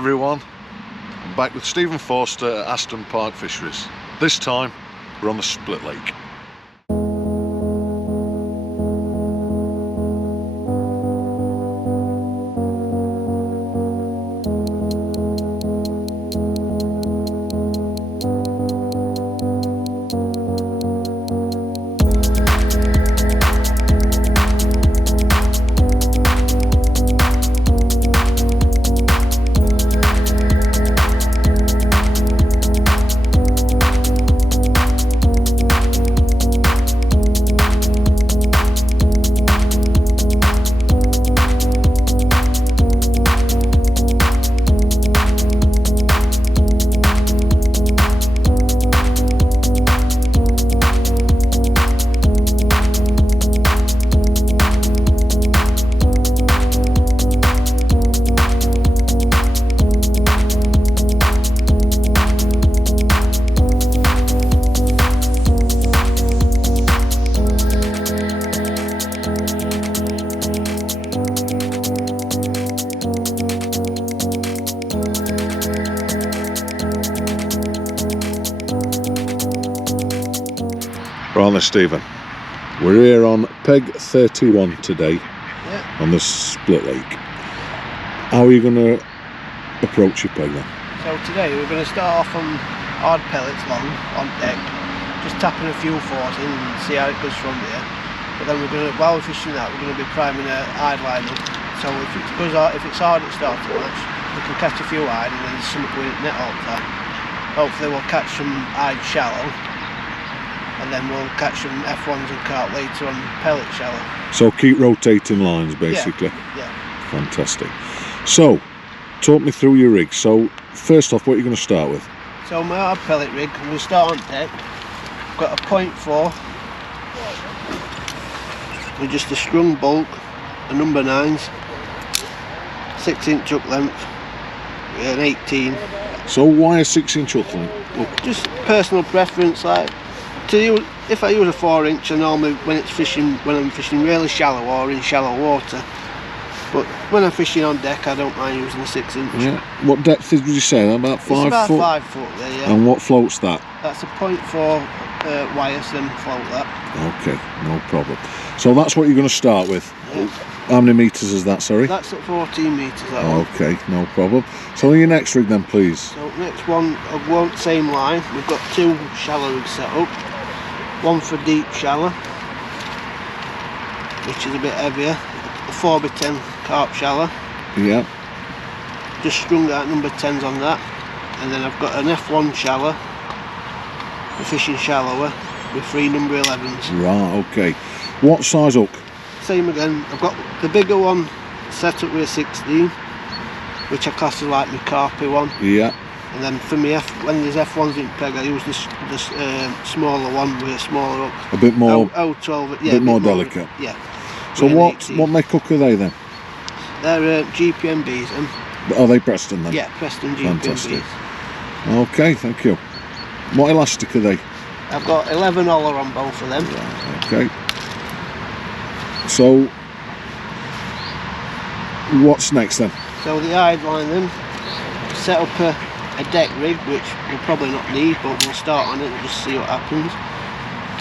everyone, I'm back with Stephen Forster at Aston Park Fisheries. This time we're on the Split Lake. Right then, Stephen, we're here on peg 31 today, on the Split Lake. How are you going to approach your peg then? So today we're going to start off on hard pellets long on deck, just tapping a few force in and see how it goes from there. But then we're going to, while we're fishing that, we're going to be priming a hide line up. So if it goes out, if it's hard at start of the match, we can catch a few hide and then there's something with net all the time. Hopefully we'll catch some hide shallow, and then we'll catch some F1s and carp later on pellet shallow. So keep rotating lines basically? Yeah. Fantastic. So, talk me through your rig. So, first off, what are you going to start with? So my hard pellet rig, we'll start on deck. I've got a 0.4 with just a strung bulk, a number 9s, 6-inch hook length, with an 18. So why a 6-inch hook length? Just personal preference, like if I use a 4-inch, I normally when I'm fishing really shallow or in shallow water. But when I'm fishing on deck, I don't mind using a 6-inch. Yeah. What depth would you say? About 5 foot? It's about 5 foot there, yeah. And what floats that? That's a 0.4 wire stem float that. Okay, no problem. So that's what you're going to start with. Yeah. How many metres is that, sorry? That's at 14 metres, that one. Okay, no problem. So your next rig then, please. So next one, same line. We've got 2 shallow rigs set up. One for deep shallow, which is a bit heavier. A 4x10 carp shallow. Yeah. Just strung out number 10s on that. And then I've got an F1 shallow, for fishing shallower, with 3 number 11s. Right, okay. What size hook? Same again. I've got the bigger one set up with a 16, which I class as like my carpy one. Yeah. And then for me, when there's F1s in peg, I use this smaller one with a smaller hook. A bit more. 012. Yeah. A bit more delicate. Yeah. So what make hook are they then? They're GPMBs. Are they Preston then? Yeah, Preston GPMBs. Fantastic. Okay, thank you. What elastic are they? I've got 11 holler on both of them. Right, okay. So what's next then? So the hide line then, set up a deck rig, which we'll probably not need, but we'll start on it and just see what happens.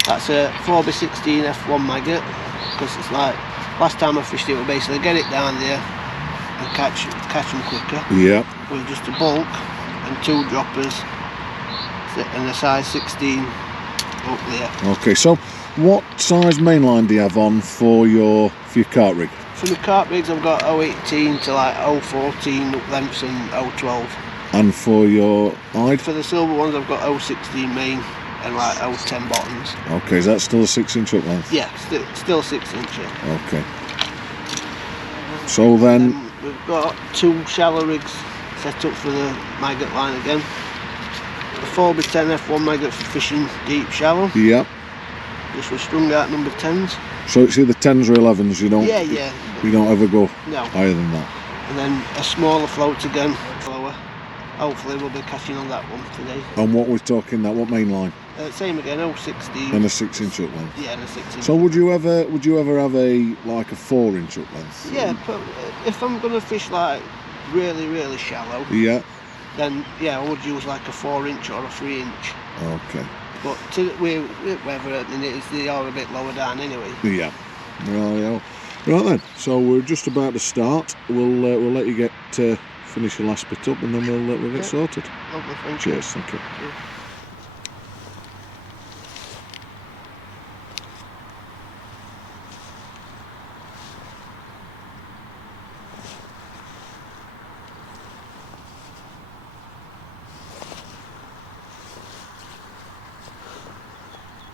That's a 4x16 F1 maggot, because it's like last time I fished it, we basically get it down there and catch them quicker. Yeah. With just a bulk and 2 droppers and a size 16 up there. Okay, so what size mainline do you have on for your carp rig? For my carp rigs, I've got 018 to like 014 up lengths and 012. And for your hide? For the silver ones, I've got 016 main and like 010 bottoms. Okay, is that still a 6-inch hook length? Yeah, still 6-inch. Yeah. Okay. So then we've got 2 shallow rigs set up for the maggot line again. A 4x10 F1 maggot for fishing deep shallow. Yeah. Just with strung out number 10s. So it's either 10s or 11s, you don't? Yeah. You don't ever go no. higher than that? And then a smaller float again, lower. Hopefully we'll be catching on that one today. And what we're talking that, what main line? Same again, 016. And a 6-inch hook length? Yeah, and a 6-inch. So would you ever have a 4-inch hook length? Yeah, but if I'm going to fish like really shallow, Yeah. then yeah, I would use like a 4-inch or a 3-inch. Okay. But whether at the minute they are a bit lower down anyway. Yeah. Right then. So we're just about to start. We'll let you get finish your last bit up, and then we'll get sorted. Lovely, thank Cheers. you. Thank you. Cheers.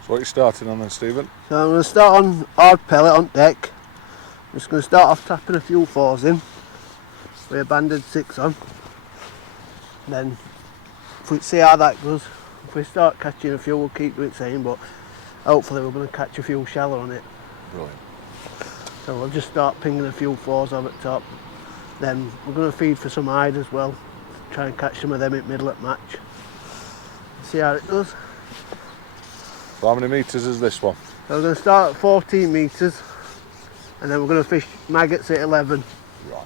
So what are you starting on then, Stephen? So I'm going to start on hard pellet on deck. I'm just going to start off tapping a few fours in with a banded 6 on. Then if we see how that goes, if we start catching a few we'll keep doing the same, but hopefully we're going to catch a few shallow on it. Brilliant. So we'll just start pinging a few fours over the top. Then we're going to feed for some hide as well. Try and catch some of them in middle at match. See how it goes. So how many metres is this one? So we're going to start at 14 metres and then we're going to fish maggots at 11. Right.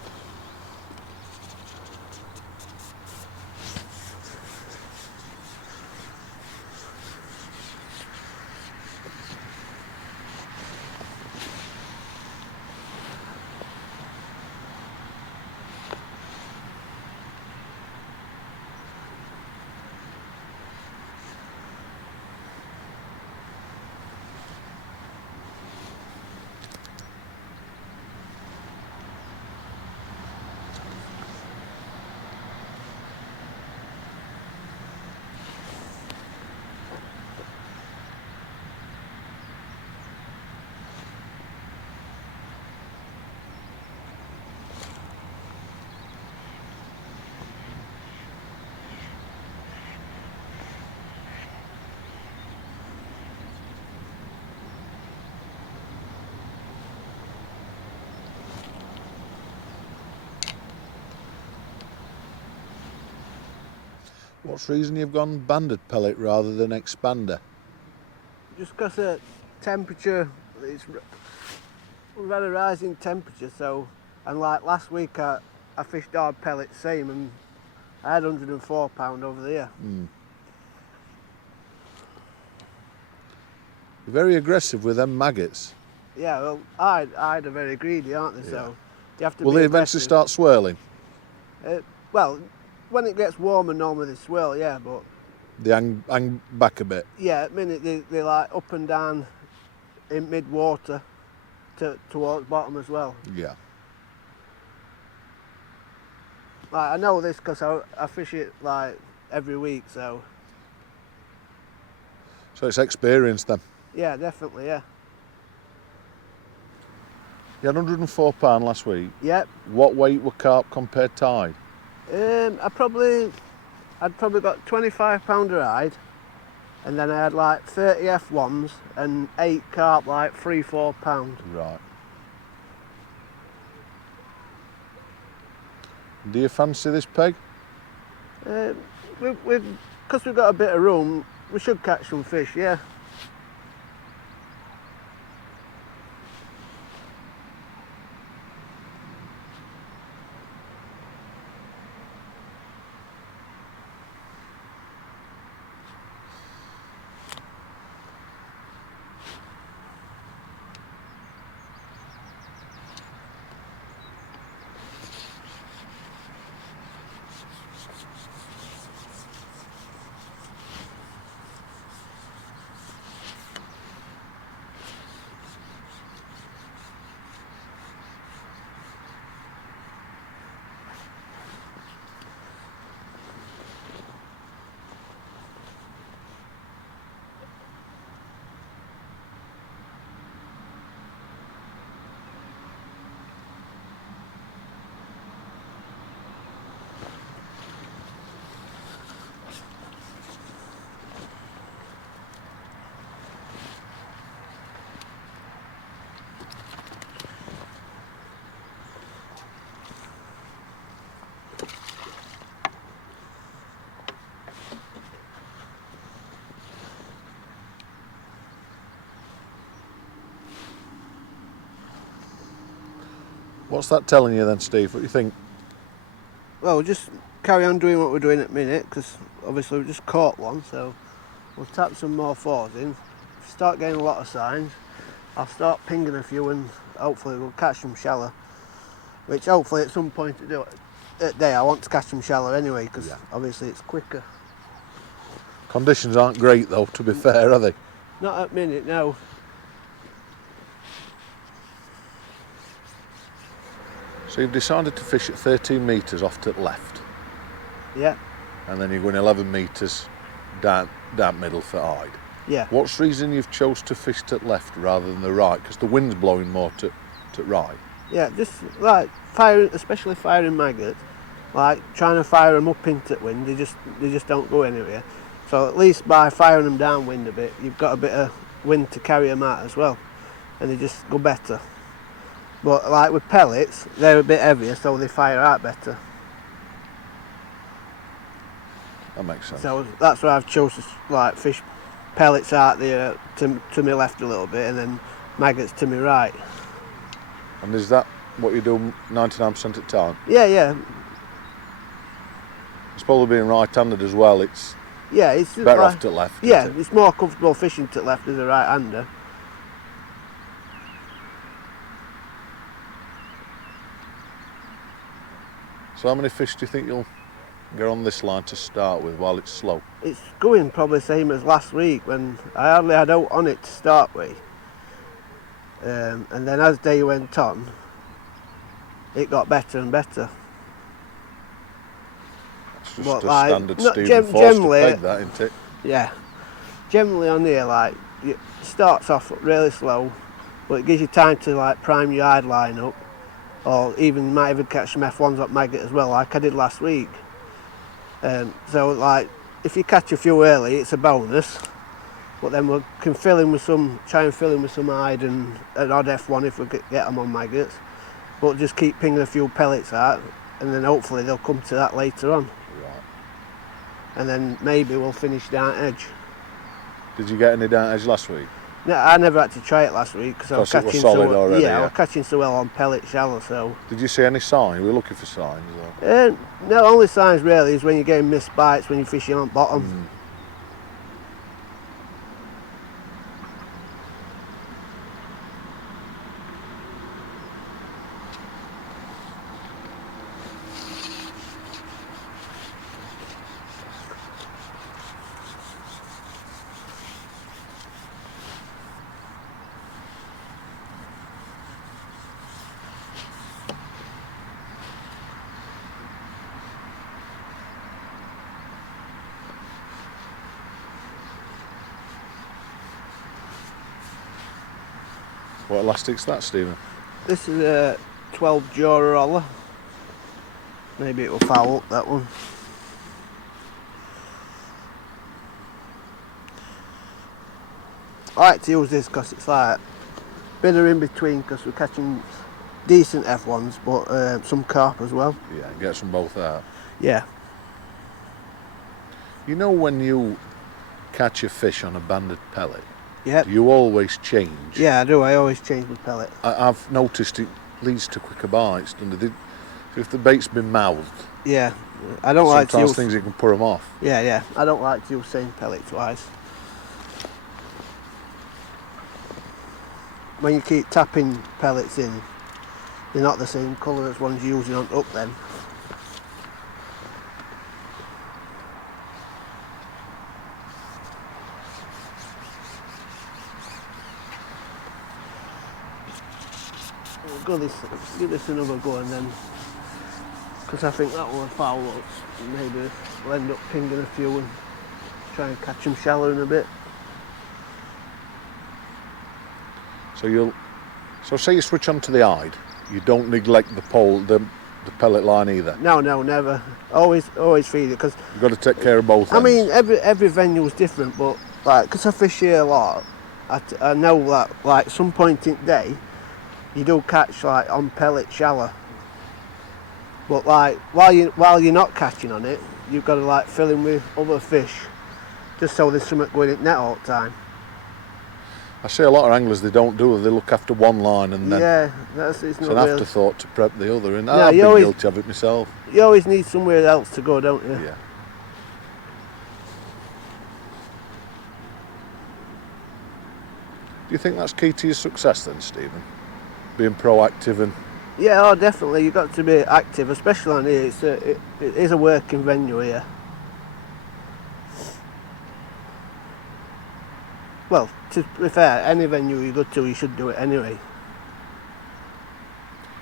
What's the reason you've gone banded pellet rather than expander? Just because the temperature, we've had a rising temperature, so, and like last week I fished hard pellet same and I had £104 over there. You're very aggressive with them maggots. Yeah, well, I'd are very greedy, aren't they? Yeah. So you have to. Will be they eventually start swirling? Well, when it gets warmer, normally they swirl, yeah, but They hang back a bit. yeah, at the minute they're like up and down in mid water towards bottom as well. Yeah. Like I know this because I fish it like every week, so. So it's experience then. Yeah, definitely, yeah. You had £104 last week. Yep. What weight were carp compared tide? I'd probably got £25 a ride, and then I had like 30 F1s and 8 carp, like £3-4. Right. Do you fancy this peg? Because we've got a bit of room, we should catch some fish, yeah. What's that telling you then, Steve? What do you think? Well, we'll just carry on doing what we're doing at the minute, because obviously we just caught one, so we'll tap some more fours in. If we start getting a lot of signs, I'll start pinging a few and hopefully we'll catch them shallow. Which hopefully at some point at the day I want to catch them shallow anyway, because obviously it's quicker. Conditions aren't great though, to be fair, are they? Not at the minute, no. So you've decided to fish at 13 metres off to the left, Yeah, and then you're going 11 metres down middle for hide. yeah. What's the reason you've chose to fish to the left rather than the right? Because the wind's blowing more to right. Yeah, just like firing, especially firing maggots, like trying to fire them up into the wind, they just don't go anywhere. So at least by firing them downwind a bit, you've got a bit of wind to carry them out as well, and they just go better. But like with pellets, they're a bit heavier, so they fire out better. That makes sense. So that's why I've chosen to like fish pellets out there to my left a little bit, and then maggots to my right. And is that what you do 99% of the time? Yeah, yeah. It's probably being right-handed as well. It's It's better like, off to the left. Yeah, Isn't it? it's more comfortable fishing to the left as a right-hander. So how many fish do you think you'll get on this line to start with while it's slow? It's going probably the same as last week when I hardly had out on it to start with. And then as day went on, it got better and better. It's just But a like, standard not Stephen Forster generally, peg, that, isn't it? Yeah. Generally on here, like, it starts off really slow, but it gives you time to like prime your hide line up, or even you might even catch some F1s up maggot as well, like I did last week. So like, if you catch a few early, it's a bonus. But then we can try and fill in with some hide and an odd F1 if we get them on maggots. But just keep pinging a few pellets out, and then hopefully they'll come to that later on. Right. And then maybe we'll finish down edge. Did you get any down edge last week? No, I never had to try it last week because I was Because it was catching solid already, I yeah. was catching so well on pellet shallow. So Did you see any sign? We were looking for signs. Or? no, only signs really is when you're getting missed bites when you're fishing on bottom. What elastic's that, Stephen? This is a 12 jaw roller. Maybe it will foul up that one. I like to use this because it's like a bit of in between, because we're catching decent F1s but some carp as well. Yeah, gets them both out. Yeah. You know when you catch a fish on a banded pellet, Yep. you always change. Yeah, I do. I always change my pellet. I've noticed it leads to quicker bites. If the bait's been mouthed, Yeah. I don't like to sometimes use... things you can put them off. Yeah, yeah. I don't like to use same pellet twice. When you keep tapping pellets in, they're not the same colour as ones you're using on hook then. We'll give this another go, and then, because I think that will foul up, maybe we'll end up pinging a few and try and catch them shallow in a bit. So say you switch onto the hide, you don't neglect the pole, the pellet line either. No, never. Always feed it, because You've got to take care of both I ends. mean every venue is different, but like because I fish here a lot, I know that like some point in the day you do catch like on pellet shallow, but like while you're not catching on it, you've got to like fill in with other fish, just so there's something going in net all the time. I see a lot of anglers, they don't do it, they look after one line and then Yeah, it's it's not an really. afterthought to prep the other, and No, I've you been always- guilty of it myself. You always need somewhere else to go, don't you? Yeah. Do you think that's key to your success then, Stephen? Being proactive and... Yeah, oh, definitely. You've got to be active, especially on here. It is a working venue here. Well, to be fair, any venue you go to, you should do it anyway.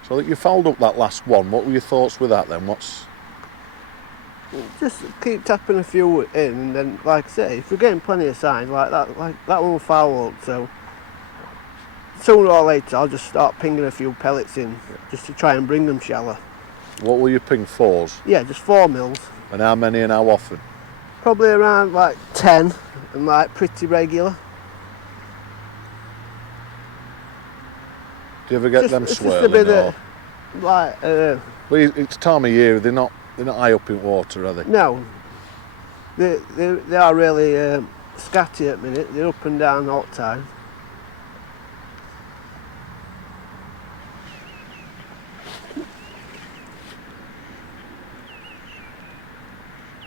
So that you fouled up that last one, what were your thoughts with that then? Just keep tapping a few in, and then, like I say, if you're getting plenty of signs like that one will foul up, so sooner or later I'll just start pinging a few pellets in, just to try and bring them shallow. What will you ping, 4s? Yeah, just 4 mils. And how many and how often? Probably around like 10, and like pretty regular. Do you ever get Just- them it's just a swirling? bit Or... Like, Well, it's time of year, they're not high up in water, are they? no, they are really scatty at the minute. They're up and down all the time.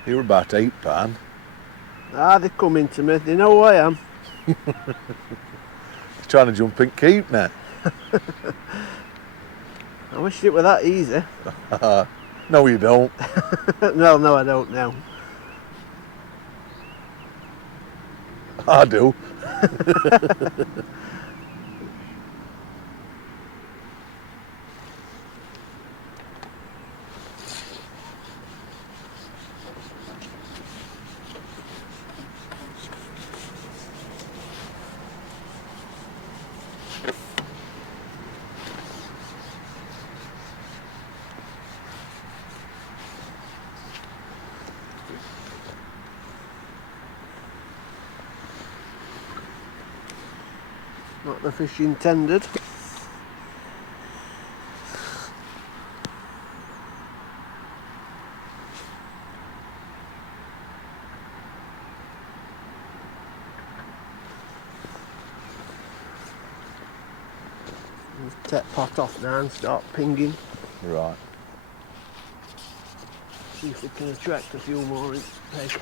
You're about £8. Ah, they come into me. They know who I am. Trying to jump in keep now. I wish it were that easy. No, you don't. No, I don't know. I do. Not the fish intended. Just take pot off now and start pinging. Right. See if we can attract a few more in peg.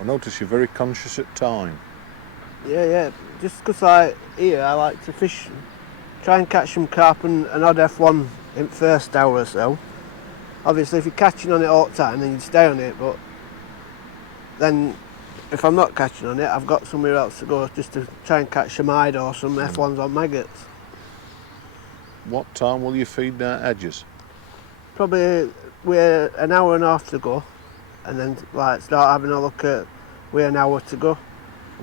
I notice you're very conscious at time. Yeah. Just because I like to fish, try and catch some carp and an odd F1 in first hour or so. Obviously, if you're catching on it all the time, then you stay on it. But then, if I'm not catching on it, I've got somewhere else to go just to try and catch some hide or some F1s on maggots. What time will you feed edges? Probably we're an hour and a half to go, and then like start having a look at we're an hour to go.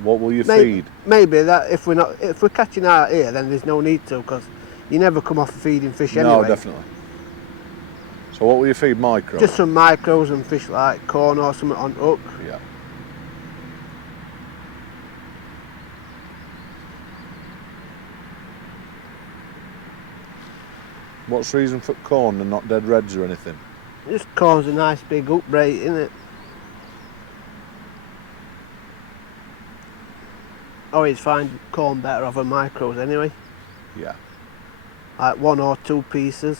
What will you feed? Maybe that if we're catching out here, then there's no need to, because you never come off feeding fish anyway. No, definitely. So what will you feed, micro? Just some micros and fish like corn or something on hook. Yeah. What's the reason for corn and not dead reds or anything? Just corn's a nice big hook bait, isn't it? Always find corn better over micros anyway. Yeah. Like 1 or 2 pieces.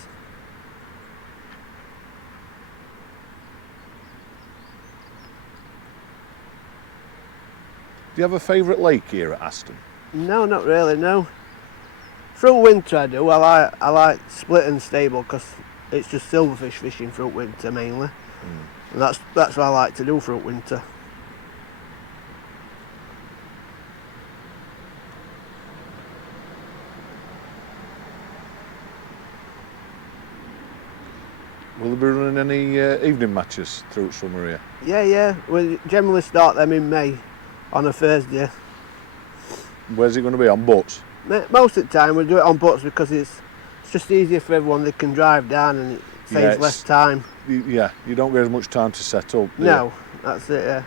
Do you have a favourite lake here at Aston? No, not really, no. Through winter I do. I like Split and Stable because it's just silverfish fishing through winter mainly. And that's what I like to do through winter. Will there be running any evening matches through summer here? Yeah. We generally start them in May on a Thursday. Where's it going to be? On boats? Most of the time we do it on boats because it's just easier for everyone. They can drive down and it saves less time. Yeah, you don't get as much time to set up. do No, you? that's it, yeah.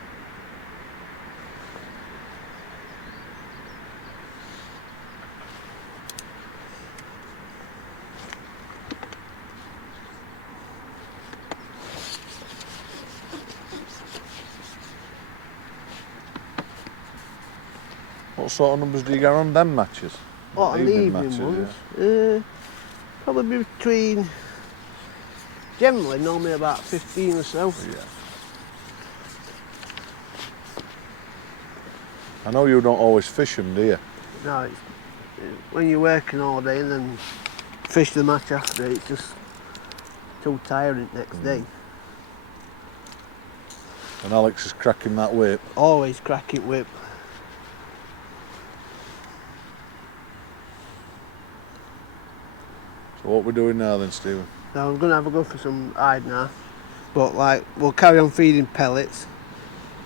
What sort of numbers do you get on them matches? What, on the evening matches, ones? yeah. Probably between, generally normally about 15 or so. Yeah. I know you don't always fish them, do you? No, it's, when you're working all day and then fish the match after, it's just too tiring next day. And Alex is cracking that whip. Always cracking whip. So what we're doing now then, Stephen? Now I'm going to have a go for some hide now, but like we'll carry on feeding pellets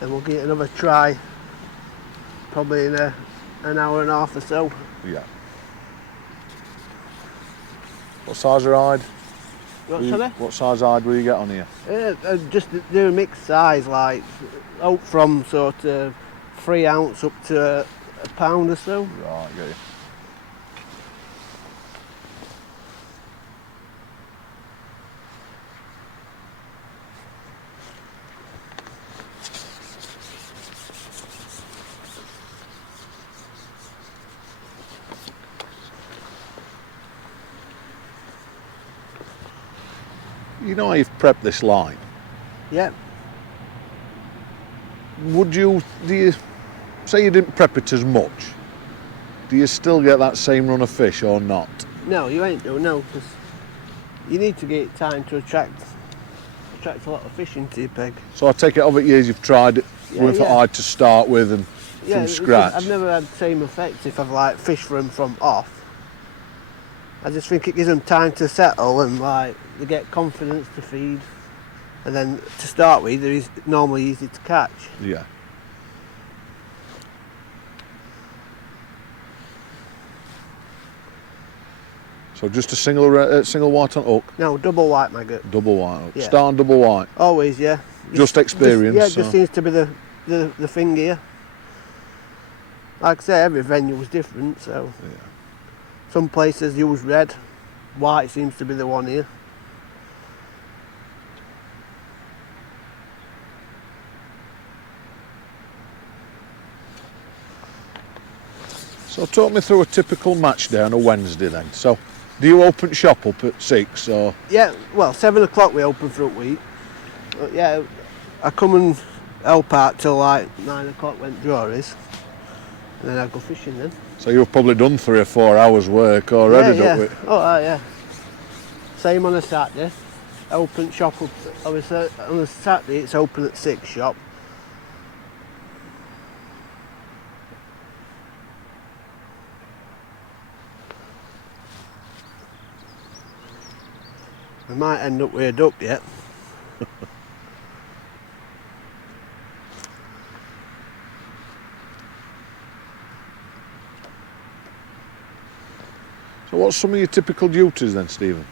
and we'll get another try probably in an hour and a half or so. Yeah. What size of hide? What size hide will you get on here? Just do a mixed size, like out from sort of 3 ounce up to a pound or so. Right, get you. You know how you've prepped this line? Yeah. Do you say you didn't prep it as much? Do you still get that same run of fish or not? No, you ain't doing no, because you need to get time to attract a lot of fish into your peg. So I take it over years you've tried it with hide to start with and from scratch. I've never had the same effect if I've like fished for them from off. I just think it gives them time to settle and like they get confidence to feed, and then to start with they're normally easy to catch. Yeah. So just a single white on hook? No, double white maggot. Double white hook. Yeah. Start on double white? Always, yeah. Just experience? Just seems to be the thing here. Like I say, every venue was different, so... Yeah. Some places use red, white seems to be the one here. So talk me through a typical match day on a Wednesday then. So do you open shop up at 6 or? Yeah, well 7 o'clock we open for a week. But yeah, I come and help out till like 9 o'clock when draw is. And then I go fishing then. So you've probably done 3 or 4 hours work already, don't we? Oh, yeah. Same on a Saturday. Open shop up, obviously on a Saturday it's open at 6 shop. We might end up with a duck yet. So what's some of your typical duties then, Stephen?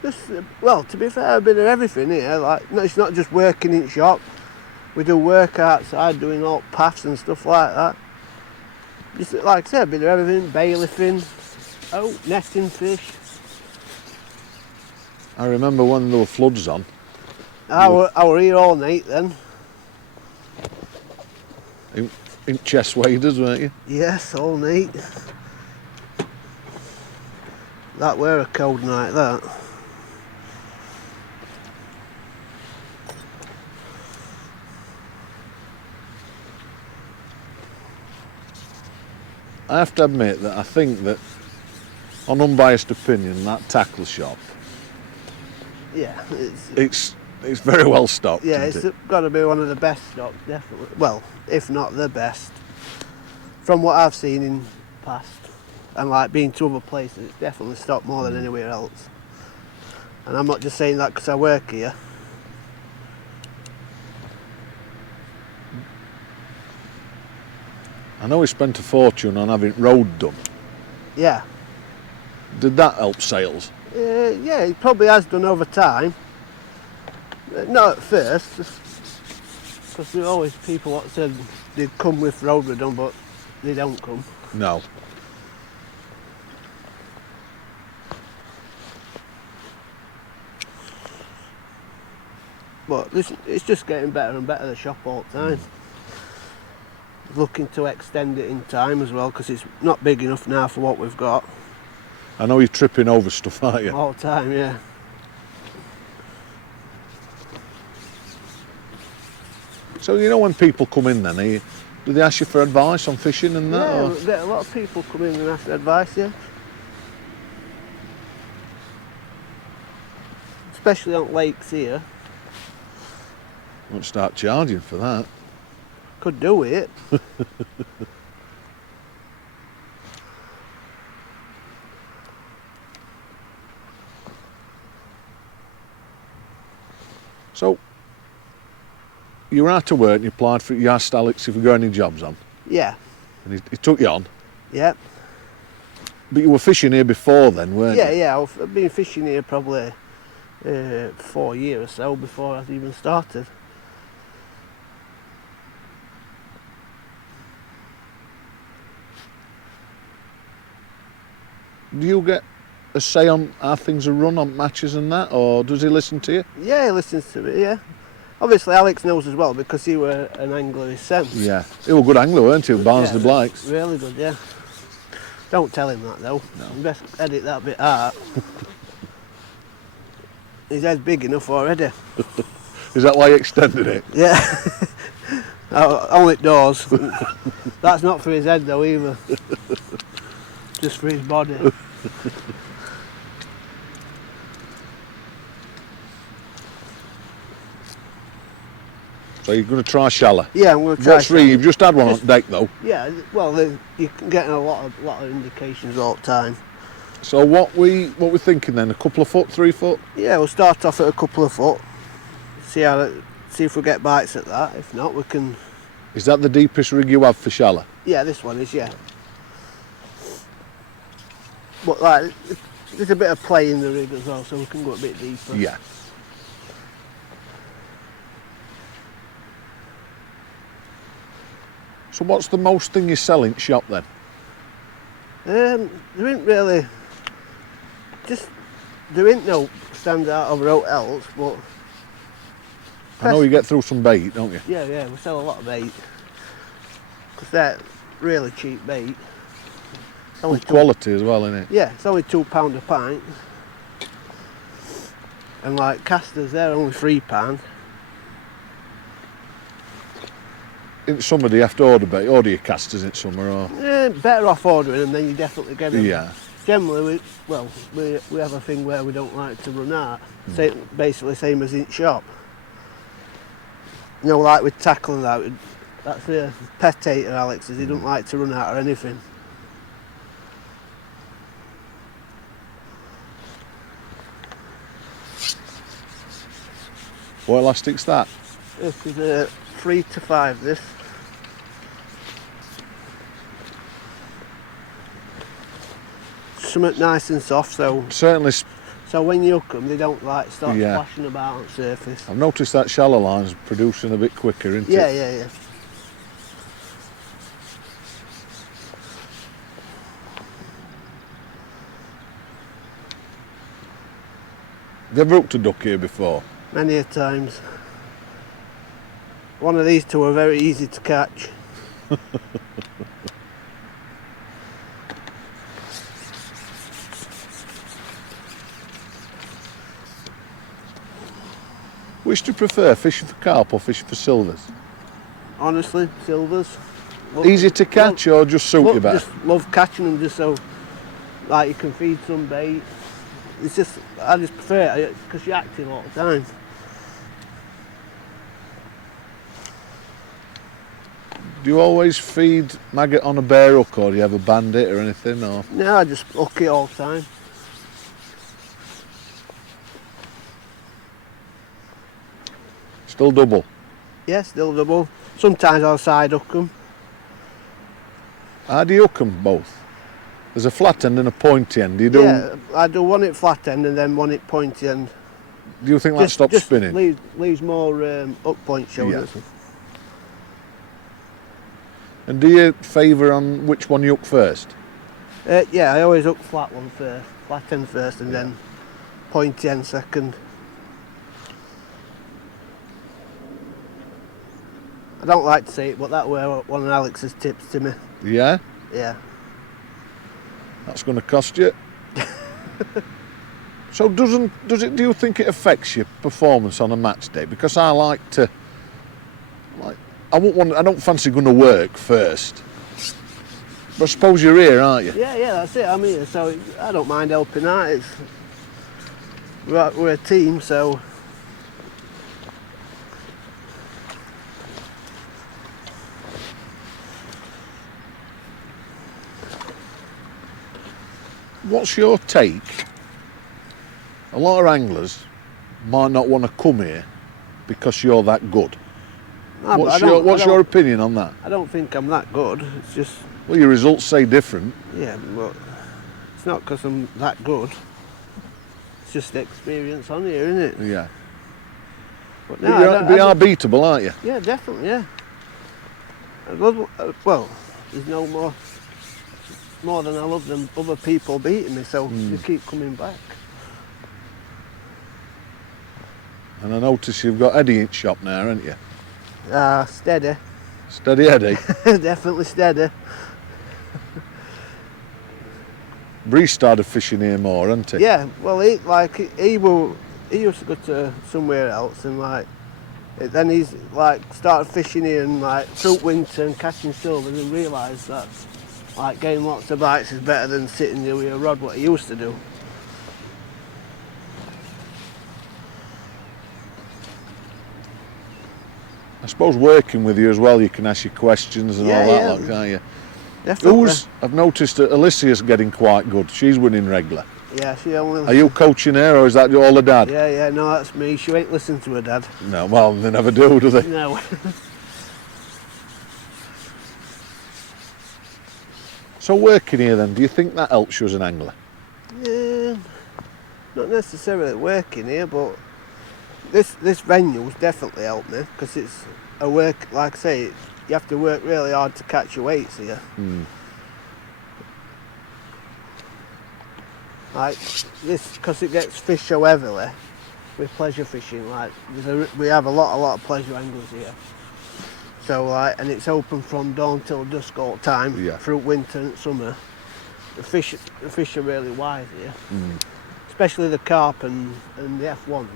Just, well, to be fair, a bit of everything here. Like, no, it's not just working in shop. We do work outside, doing all paths and stuff like that. Just like I said, a bit of everything. Bailiffing, netting fish. I remember when there were floods on. I were here all night then. In chest waders, weren't you? Yes, all night. That were a cold night, that. I have to admit that I think that, on unbiased opinion, that tackle shop, yeah, it's very well stocked. Yeah, isn't it's got to be one of the best stocked, definitely. Well, if not the best, from what I've seen in past, and like being to other places, it's definitely stocked more than anywhere else. And I'm not just saying that because I work here. I know we spent a fortune on having road done. Yeah. Did that help sales? Yeah, it probably has done over time. Not at first, because there were always people that said they'd come with road done, but they don't come. No. But it's just getting better and better, the shop all the time. looking to extend it in time as well, because it's not big enough now for what we've got. I know you're tripping over stuff, aren't you? All the time, yeah. So you know when people come in then, do they ask you for advice on fishing and that? Yeah, Or? we get a lot of people come in and ask advice, yeah. Especially on lakes here. Won't start charging for that. Could do it. So, you were out to work and you applied for, you asked Alex if you got any jobs on, Yeah, and he took you on. yeah. But you were fishing here before then, weren't Yeah, you? yeah, I've been fishing here probably 4 years or so before I've even started. Do you get a say on how things are run on matches and that, or does he listen to you? Yeah, he listens to me, yeah. Obviously Alex knows as well because he were an angler himself. Yeah. He was a good angler, weren't he, Barnsley Yeah, Blakes? really good, yeah. Don't tell him that though. No. You best edit that bit out. His head's big enough already. Is that why you extended it? Yeah. Oh, it does. That's not for his head though either. Just for his body. So you're going to try shallow? Yeah, I'm going to try. What's three? You've just had one on deck though. Yeah, well, you can get a lot of indications all the time. So what we thinking then? A couple of foot, 3 foot? Yeah, we'll start off at a couple of foot. See if we get bites at that. If not, we can. Is that the deepest rig you have for shallow? Yeah, this one is, yeah. But like, there's a bit of play in the rig as well, so we can go a bit deeper. Yeah. So what's the most thing you sell in shop then? There ain't really. There ain't no standout over out else, but. I know you get through some bait, don't you? Yeah, we sell a lot of bait. Because they're really cheap bait. Good quality as well, isn't it? Yeah, it's only £2 a pint. And like casters, they're only £3. In summer, do you have to order your casters in summer, or? Yeah, better off ordering them, then you definitely get them. Yeah. Generally, we have a thing where we don't like to run out. Basically same as in shop. You know, like with tackle and that, that's the pet hater Alex's, he don't like to run out or anything. What elastic's that? This is a 3 to 5, this. Something nice and soft, so when you hook them, they don't like start splashing about on the surface. I've noticed that shallow line's producing a bit quicker, isn't it? Yeah. Have you ever hooked a duck here before? Many a times. One of these two are very easy to catch. Which do you prefer, fishing for carp or fishing for silvers? Honestly, silvers. Easy to catch or just suit you better? Just love catching them just so like you can feed some bait. It's just, I just prefer it because you're active all the time. Do you always feed maggot on a bare hook, or do you have a bandit or anything? Or? No, I just hook it all the time. Still double? Yeah, still double. Sometimes I'll side hook them. How do you hook them both? There's a flat end and a pointy end. Do you do? Yeah, I do one at flat end and then one at pointy end. Do you think that stops spinning? Leaves more up point shoulders. Yeah. And do you favour on which one you hook first? Yeah, I always hook flat end first and then pointy end second. I don't like to say it, but that were one of Alex's tips to me. Yeah? Yeah. That's going to cost you. So do you think it affects your performance on a match day? Because I like to, I don't fancy going to work first. But I suppose you're here, aren't you? Yeah, that's it. I'm here, so I don't mind helping out. We're a team, so. What's your take? A lot of anglers might not want to come here because you're that good. No, What's your opinion on that? I don't think I'm that good. It's just. Well, your results say different. Yeah, but it's not because I'm that good. It's just the experience on here, isn't it? Yeah. But no, you are beatable, aren't you? Yeah, definitely, yeah. Well, there's no more than I love them other people beating me, so they keep coming back. And I notice you've got Eddie in shop now, haven't you? Steady. Steady Eddie. Definitely steady. Bree started fishing here more, hasn't he? Yeah, well, he used to go to somewhere else, and then he's started fishing here and through winter and catching silvers, and realised that getting lots of bites is better than sitting there with a rod, what he used to do. I suppose working with you as well, you can ask your questions and all that, can't you? Definitely. I've noticed that Alicia's getting quite good. She's winning regular. Yeah, she only. Are you coaching her, or is that all her dad? Yeah, no, that's me. She ain't listened to her dad. No, well, they never do they? No. So working here then, do you think that helps you as an angler? Not necessarily working here, but this venue's definitely helped me, because it's a work, like I say, you have to work really hard to catch your weights here. Like this, because it gets fished so heavily with pleasure fishing, we have a lot of pleasure anglers here. So and it's open from dawn till dusk all the time, through winter and summer. The fish are really wise here, especially the carp and the F1s.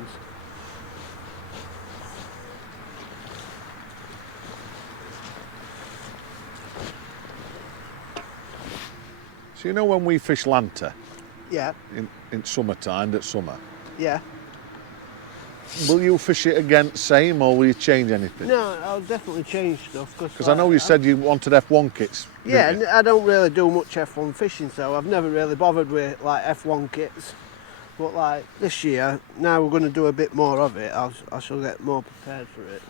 So you know when we fish Lanta? Yeah. In summertime, that summer. Yeah. Will you fish it again same, or will you change anything? No, I'll definitely change stuff. Because I know you said you wanted F1 kits. Yeah, and I don't really do much F1 fishing, so I've never really bothered with F1 kits. But this year, now we're going to do a bit more of it. I shall get more prepared for it.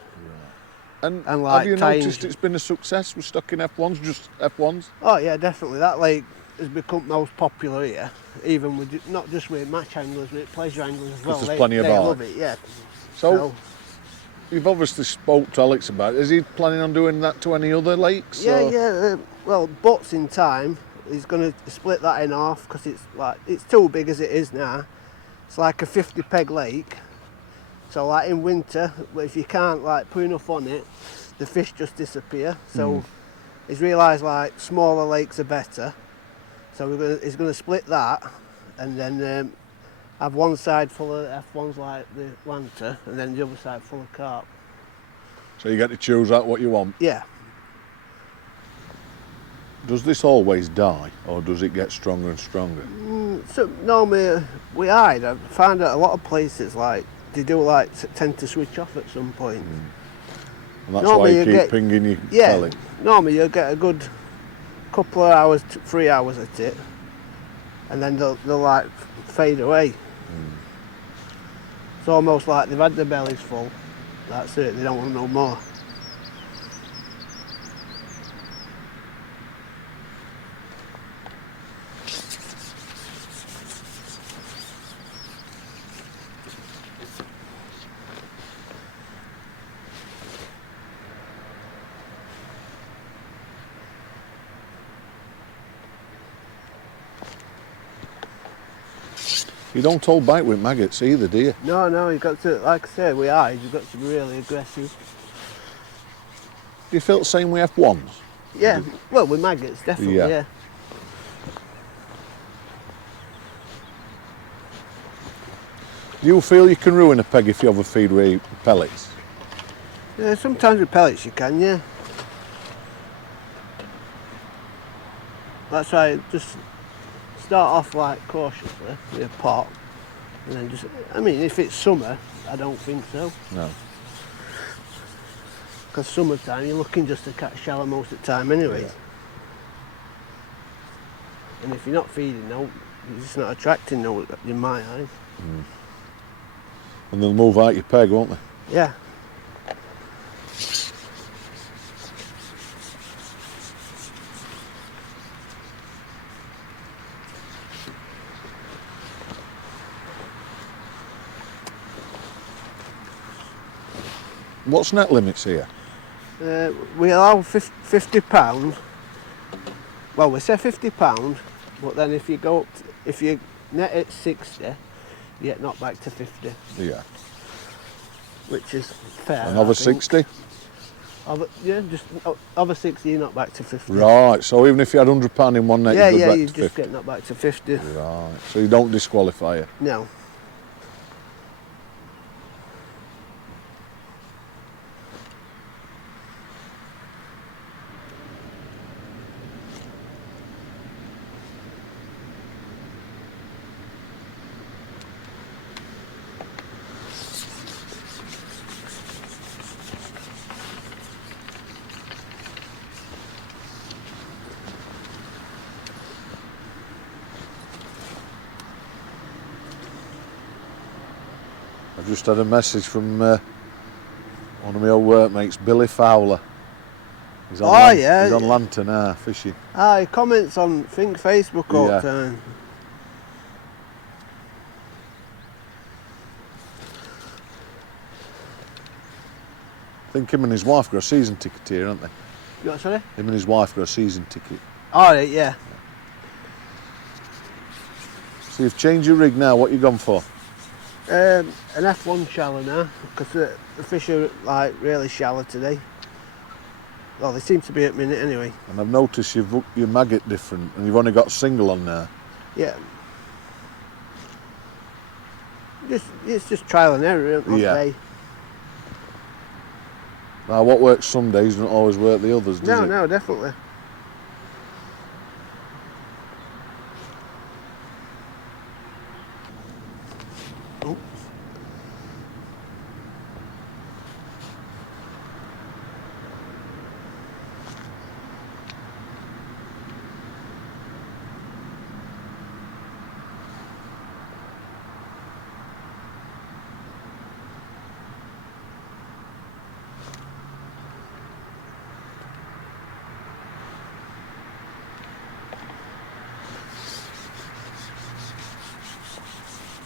Right. And have you noticed it's been a success with stocking F1s, just F1s? Oh yeah, definitely. That lake has become most popular here, even with not just with match anglers, with pleasure anglers as well. There's plenty of they love it, yeah. So you've obviously spoke to Alex about it. Is he planning on doing that to any other lakes? Yeah. Well, Butts in time, he's going to split that in half, because it's too big as it is now. It's like a 50 peg lake. So in winter, if you can't put enough on it, the fish just disappear. So he's realised smaller lakes are better. So he's going to split that, and then have one side full of F1s like the Lanta, and then the other side full of carp. So you get to choose out what you want? Yeah. Does this always die, or does it get stronger and stronger? So normally we hide. I find that a lot of places they do tend to switch off at some point. And that's why you keep pinging your belly? Normally you'll get a good couple of hours, 3 hours at it, and then they'll fade away. It's almost like they've had their bellies full. That's it, they don't want no more. You don't hold bite with maggots either, do you? No, you've got to, like I said, with eyes, you've got to be really aggressive. Do you feel the same with F1s? Yeah, well, with maggots, definitely, Yeah. yeah. Do you feel you can ruin a peg if you overfeed with pellets? Yeah, sometimes with pellets you can, yeah. That's why I just start off like cautiously with a pot, and then just, I mean, if it's summer, I don't think so. No. Because summertime, you're looking just to catch shallow most of the time anyway. Yeah. And if you're not feeding, no, you're just not attracting no in my eyes. And they'll move out your peg, won't they? Yeah. What's net limits here? We allow £50. Well, we say £50, but then if you go up, if you net at 60, you get knocked back to 50, Yeah. which is fair. And over I think. 60? Yeah, just over 60, you knock back to 50. Right, so even if you had £100 in one net, Yeah, you go yeah, back you to just 50? get knocked back to 50. Right, so you don't disqualify it? No. I've just had a message from one of my old workmates, Billy Fowler. He's on yeah. He's on Lantern fishing. He comments on, I think, Facebook all Yeah. the time. I think him and his wife got a season ticket here, haven't they? You what, sorry? Him and his wife got a season ticket. All right, yeah. So you've changed your rig now, what you gone for? An F1 shallow now, because the fish are like really shallow today. Well, they seem to be at minute anyway. And I've noticed you've hooked your maggot different and you've only got single on there. Yeah. It's just trial and error, isn't it? Yeah. Day. Now what works some days doesn't always work the others, does it? No, definitely. Oh.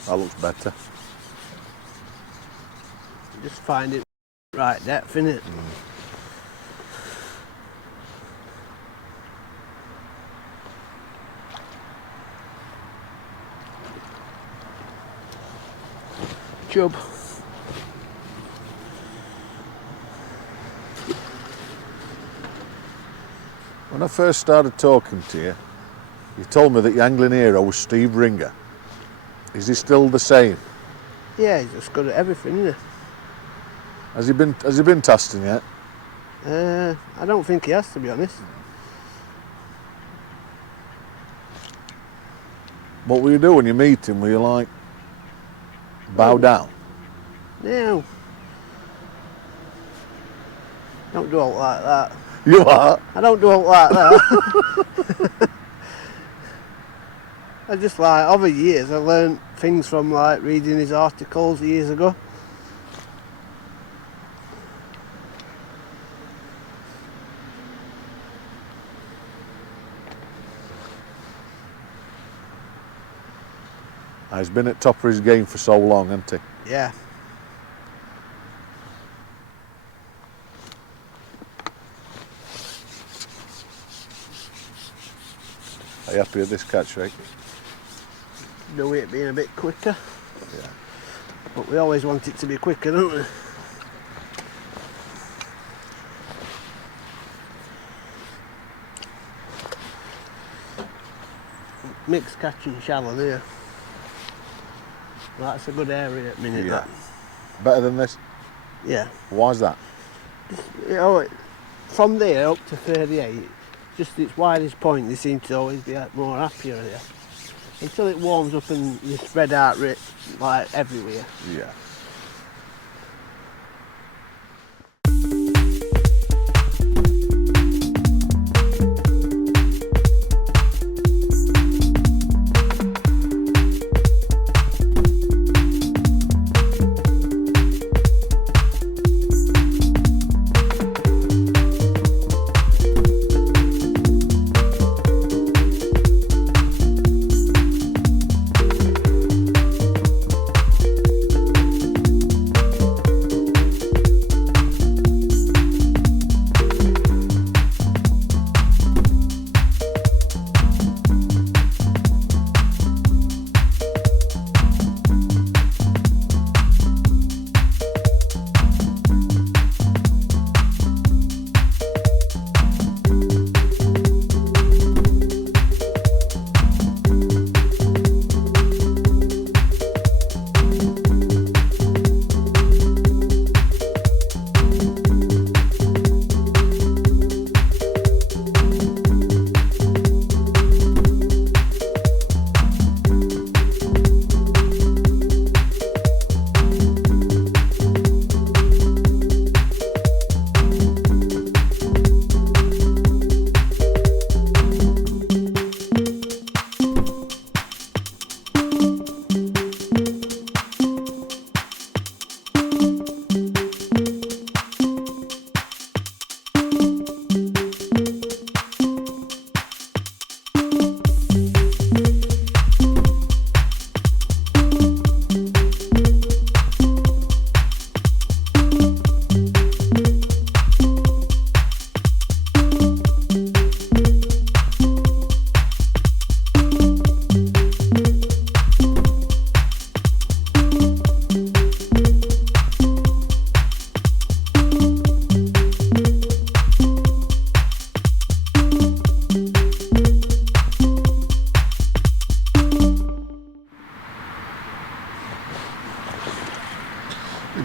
That looks better. Just find it right depth, innit? Chub. When I first started talking to you, you told me that your angling hero was Steve Ringer. Is he still the same? Yeah, he's just good at everything, isn't Has he been testing yet? he? I don't think he has, to be honest. What will you do when you meet him? Will you like bow down? No. Don't do it like that. You are? I don't do it like that. I just like, over years, I learned things from like reading his articles years ago. He's been at top of his game for so long, hasn't he? Yeah. Are you happy with this catch rate? Do it being a bit quicker. Yeah. But we always want it to be quicker, don't we? mixed catch and shallow there. Well, that's a good area at the minute. Yeah. That. Better than this? Yeah. Why's that? You know, from there up to 38, just its widest point, they seem to always be more happier here. Until it warms up and you spread out like everywhere. Yeah.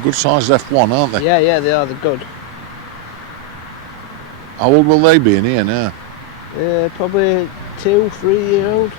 Good sized F1, aren't they? Yeah, they are. They're good. How old will they be in here now? Probably 2-3 year old.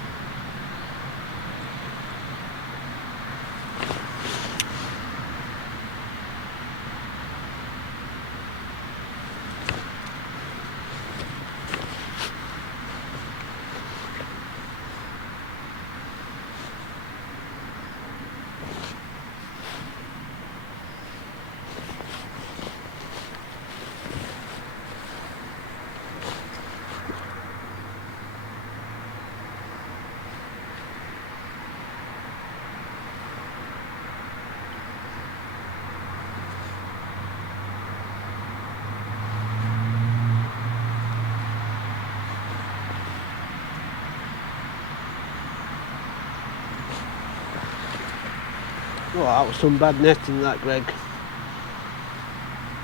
Oh, that was some bad netting, that, Greg.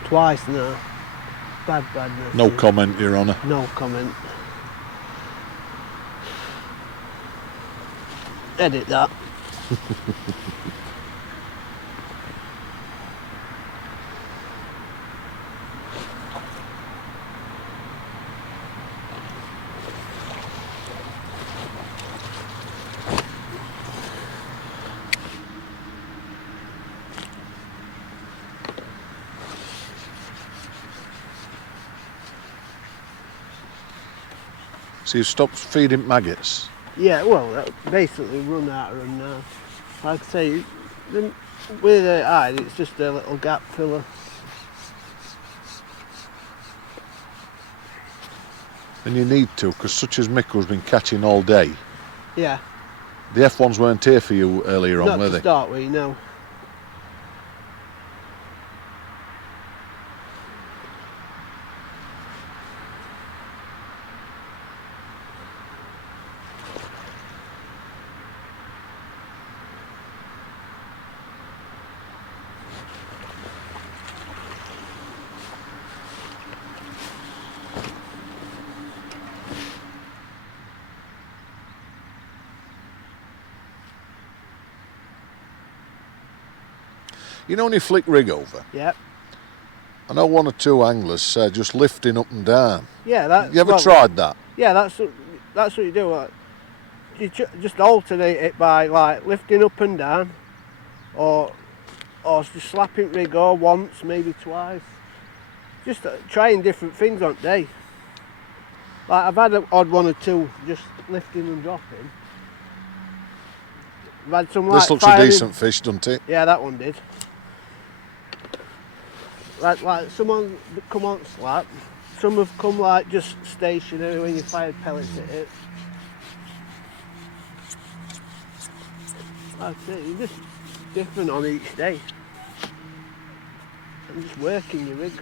Twice now. Bad netting. No comment, Your Honour. No comment. Edit that. So you've stopped feeding maggots? Yeah, well, that basically run out of them now. Like I say, with the hide, it's just a little gap filler. And you need to, because such as Mickle's been catching all day. Yeah. The F1s weren't here for you earlier on, Not were to they? start with, no. You know when you flick rig over? Yep. I know one or two anglers just lifting up and down. Yeah, that. You ever tried that? Yeah, that's what you do. Like, you just alternate it by like lifting up and down, or just slapping rig or once, maybe twice. Just trying different things on day. Like I've had an odd one or two just lifting and dropping. I've had some like this looks firing. a decent fish, doesn't it? Yeah, that one did. Like someone come on slap. Some have come like just stationary when you fired pellets at it. That's it, you're just different on each day. I'm just working your rig.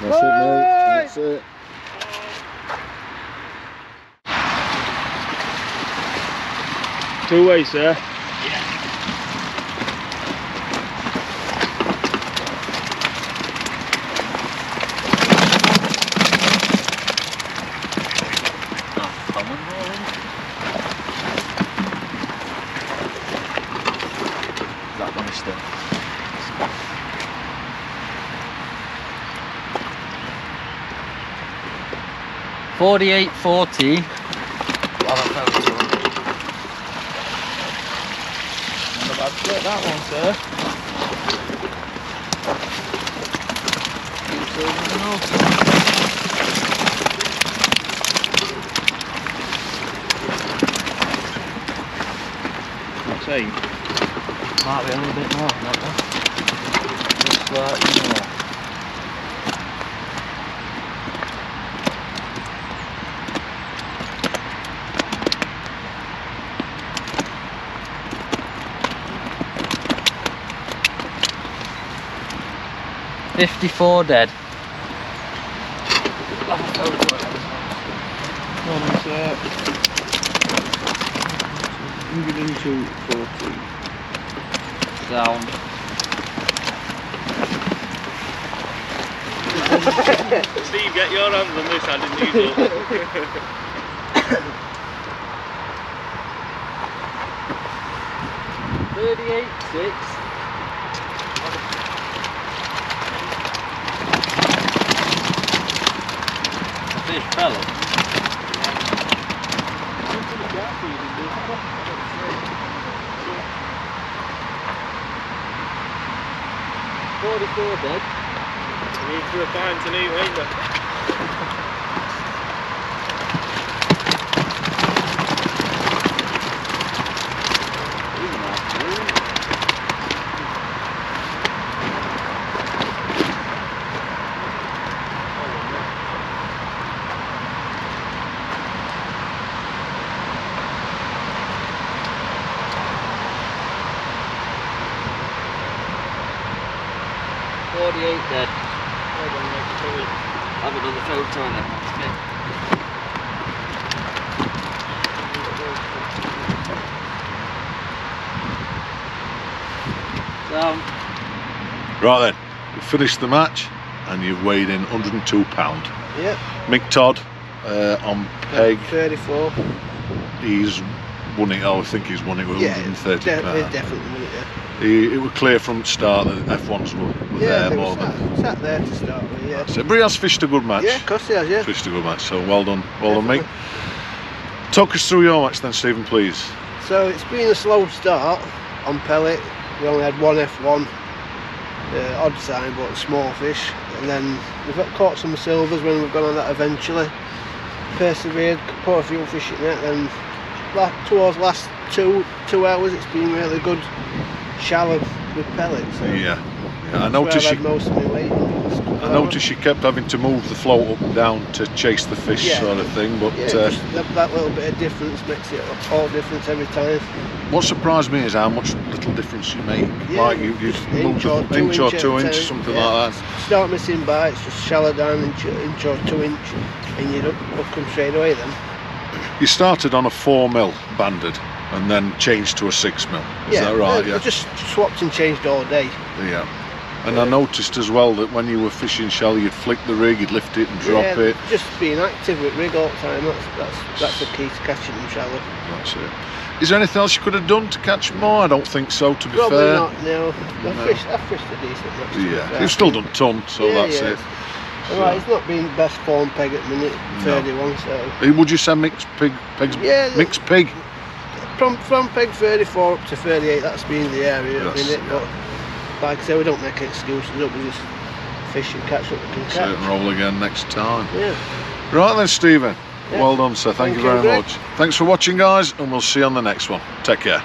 That's it, mate. That's it. Two way, sir. That one is still. 48.40. Not a bad split, that one, sir. I'd say might be a little bit more than that one. Just slightly more. $54 dead. One, sir. 102.40. Sound. Steve, get your hands on this, I didn't use it. 38.6. Fish pellet. $44 dead. You need to find to eat, ain't there? Dead. Have another photo on it. Right then, we've finished the match and you've weighed in £102. Yep. Mick Todd on peg. 34. He's won it. I think he's won it with Yeah, 130 he pounds. definitely won it, yeah. It was clear from the start that F1s were there they more were than. sat there to start with, yeah. So, but he has fished a good match. Yeah, of course he has, yeah. Fished a good match. So well done, mate. Definitely. Talk us through your match then, Stephen, please. So it's been a slow start on pellet. We only had one F1, odd sign but small fish, and then we've caught some silvers when we've gone on that eventually. Persevered, caught a few fish in it, and towards last two hours it's been really good shallow with pellets. So Yeah. I that's noticed where you. I've had most of my weight. I noticed you kept having to move the float up and down to chase the fish, Yeah. sort of thing. But Yeah, just that little bit of difference makes it all difference every time. what surprised me is how much little difference you make. Yeah, Like you just moved inch the inch or at a 2 inches, time. something Yeah. like that. Start missing bites, just shallow down inch or 2 inch, and you'd up them straight away then. You started on a 4mm banded and then changed to a 6mm. Is that right? I Yeah. just swapped and changed all day. Yeah. And I noticed as well that when you were fishing shallow, you'd flick the rig, you'd lift it and drop it. Just being active with rig all the time. That's the key to catching them shallow. That's it. Is there anything else you could have done to catch more? I don't think so, to be Probably fair. not. No, No. I've fished a decent match. to be Yeah, fair. you've still done ton, so Yeah, that's yeah. it. Right, it's not been best form peg at the minute, No. 31. So Would you say mixed pig? Yeah, mixed pig. from peg 34 up to 38, that's been the area at the Yes, minute. yeah. But like I say, we don't make excuses. We just fish and catch what we can Sit and catch. roll again next time. Yeah. Right then, Stephen. Yeah. Well done, sir. Thank you very Greg. much. Thanks for watching, guys, and we'll see you on the next one. Take care.